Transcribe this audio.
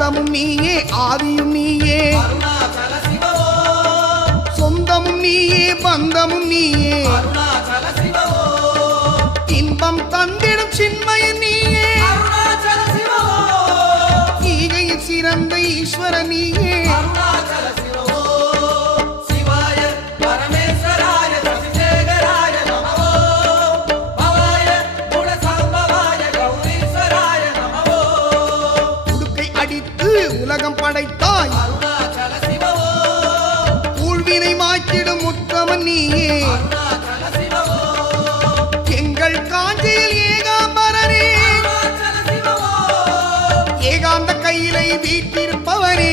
அந்தமும் நீயே ஆதியும் நீயே சொந்தமும் நீயே பந்தமும் நீயே இன்பம் தந்திடும் சின்மய நீயே ஈகையில் சிறந்த ஈஸ்வர நீயே உலகம் படைத்தாய் ஊழ்வினை மாற்றிடும் உத்தமன் நீயே எங்கள் காஞ்சியில் ஏகாம்பரனே ஏகாந்த கையிலை வீட்டிருப்பவனே